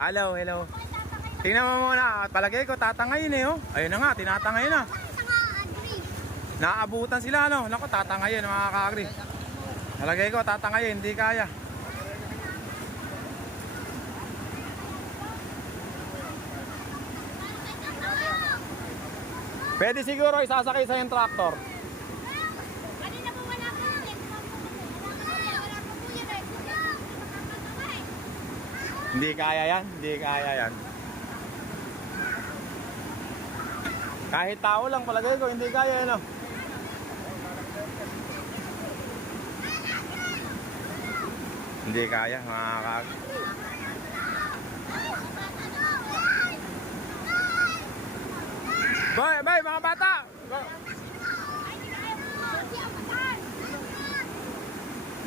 Hello, hello. Tingnan mo muna. Palagay ko tatangayin eh, oh. Ayun na nga, tinatangayin na. Naabutan sila, no? Naku, tatangayin mga ka-agri. Palagay ko tatangayin, hindi kaya. Pwede siguro isasakay sa yung tractor. Hindi kaya yan, hindi kaya yan. Kahit tao lang palagay ko, hindi kaya yan, oh. Hindi kaya, mga kag. Bay, mga bata!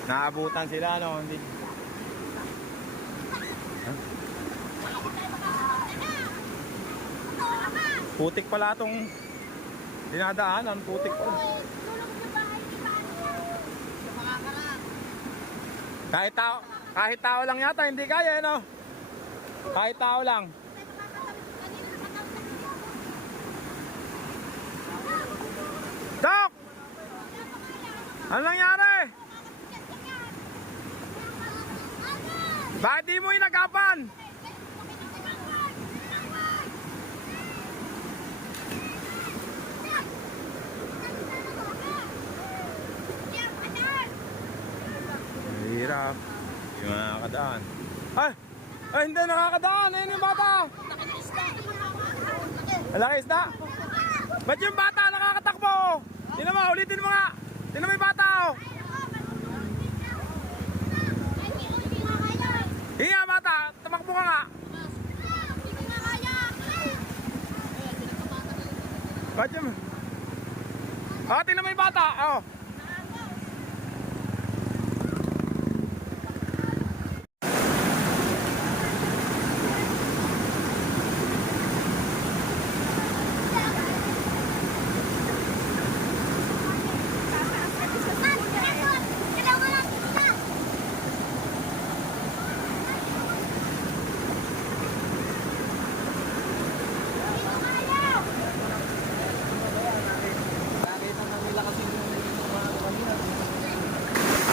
Naabutan sila, no? Hindi. Putik pala itong dinadaanan, putik pala. Kahit tao lang yata, hindi kaya, no? Kahit tao lang. Dok! Ano nangyari? Bakit di mo inagapan? Hirap. Yung nakakadaan. Ay, hindi nakakadaan. Ayun yung bata. Malaki isda. Ba't yung bata nakakatakbo? Tingnan mo, ulitin mo nga. Tingnan mo yung bata, oh. Hinga bata, tumakbo ka nga. Ba't yung... Oh, tingnan mo yung bata, oh.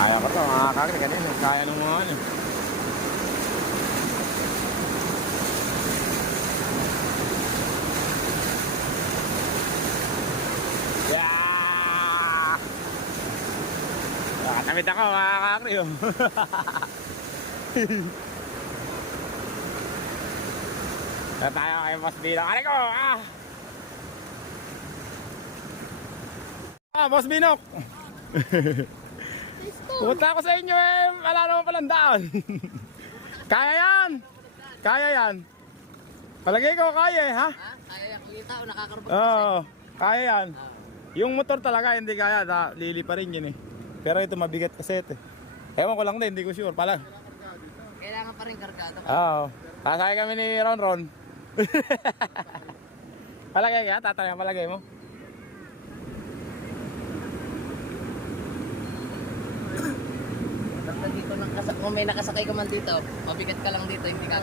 Kaya ko to, mga kakri, kanina, kaya nung mga ano. Yeah! Nakatamit ako, mga kakri, oh. Kaya tayo kay Boss Binok. Ano ko, ah! Boss Binok! Pupunta ako sa inyo eh, wala naman palang daan. Kaya yan. Kaya yan. Palagay ko kaya eh, ha? Kaya yan, kita o nakakarapag Oo, kaya yan. Yung motor talaga hindi kaya, lili pa rin yun eh. Pero ito mabigat kasi ito eh. Ewan ko lang din, hindi ko sure. Kailangan pa rin kargado. Oo. Sasakay kami ni Ron. Palagay kaya, tatanay ang palagay mo. Dito kung may nakasakay ka man dito, mabigat ka lang dito, hindi ka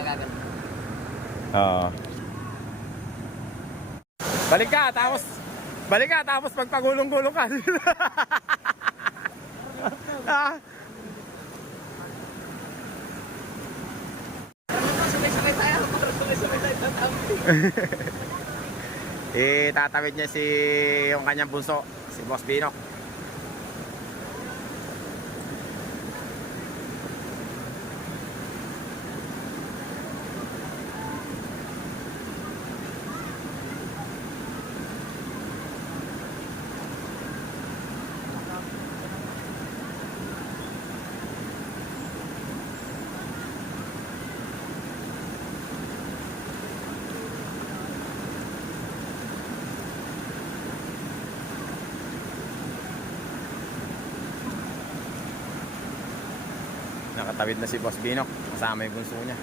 nagagal. Oo. Balik ka, tapos magpagulong-gulong ka. Ah. Sabay-sabay tayo, sabay-sabay tayo tatawid. Itatawid niya yung kanyang bunso, si Boss Binok. Nakatawid na si Boss Binok, kasama yung bunso niya.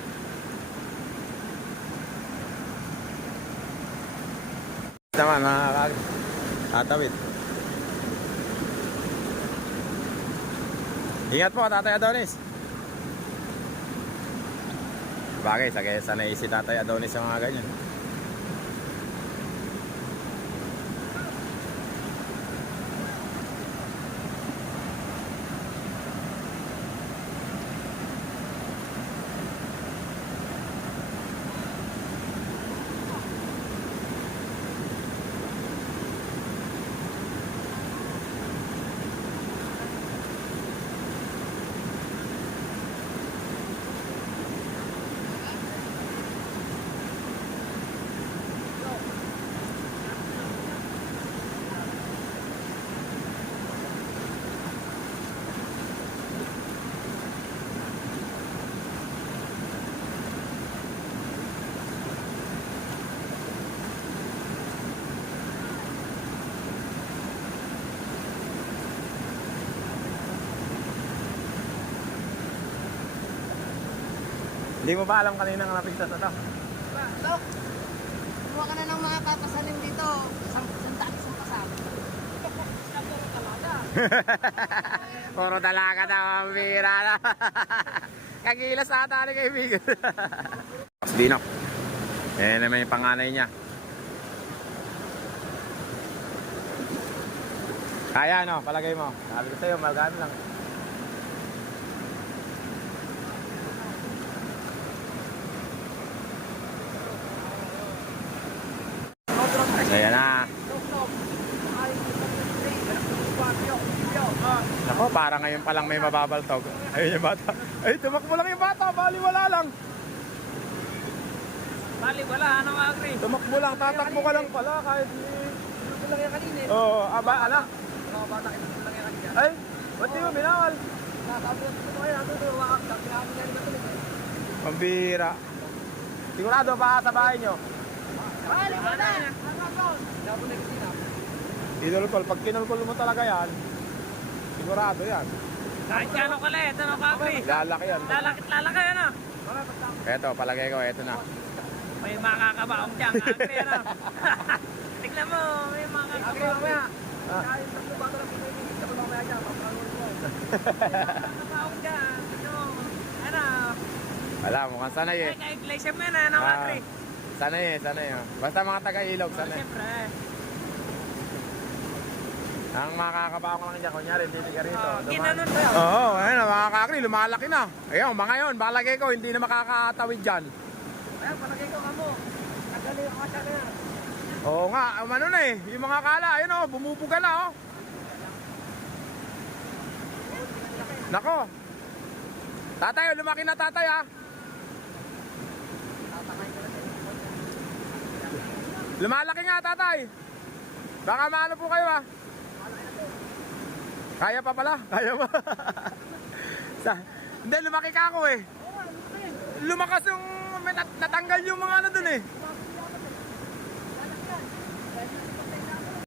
Tama, tatawid. Ingat po, Tatay Adonis. Bagay, sanay si Tatay Adonis yung mga ganyan. Hindi mo ba alam kanina nga napigtas na to? Dok, kumuha ka na ng mga papasanin dito. Isang kasama. Puro dalaga na, mambira na. Kagilas ata ni kaibigan. Dino. Eh naman yung panganay niya. Kaya no, palagay mo. Sabi ko sa'yo, magano lang. Kaya na. Nako, para ngayon pa lang may mababaltog. Ayun yung bata. Ay, tumakbo lang yung bata. Baliwala lang. Baliwala, ano agri? Tumakbo lang. Tatakbo ka lang pala. Kahit Ito lang yung kanina. oo, aba, ala. Mga bata, ito lang yung kanina. Ay, ba't di mo binawal? Sabi ko, ito kayo, ito wakak. Sabi nga rin ito. Pambira. Sigurado pa sa bahay nyo. Baliwala! Dapo na kasi na. Idolkol, pag kinulkol mo talaga yan, sigurado yan. Kahit kano ka lang, ito na kakri. Lalaki yan. Lalaki, ano? Eto, palagay ko, eto na. May makakabaong dyan, kakri, ano? Tignan mo, may makakabaong dyan. Kahit sa bato na pinigil, sa mamaya dyan, mapangol mo. Makakabaong dyan, ano? Wala, mukhang sanay eh. Kahit glacier mo yan, ano, kakri? Sanay eh. Basta mga taga-ilog, sanay. Siyempre, Ang makakabaw ko lang dyan, kunyari, hindi ka rito. ginanon. Oo, ayun na, mga kakri, lumalaki na. Ayun, mga yun, balagay ko, hindi na makakatawid dyan. Ayan, palagay ko ka mo. Nagaling ako siya na yan. Oo nga, ano na eh, yung mga kala, ayun oh, bumubuga na oh. Nako. Tatay, lumaki na tatay ah. Lumalaki nga tatay. Baka maano po kayo ah. Kaya pa pala, kaya pa. Hindi, lumaki ka ako eh. Lumakas yung, natanggal yung mga ano dun eh.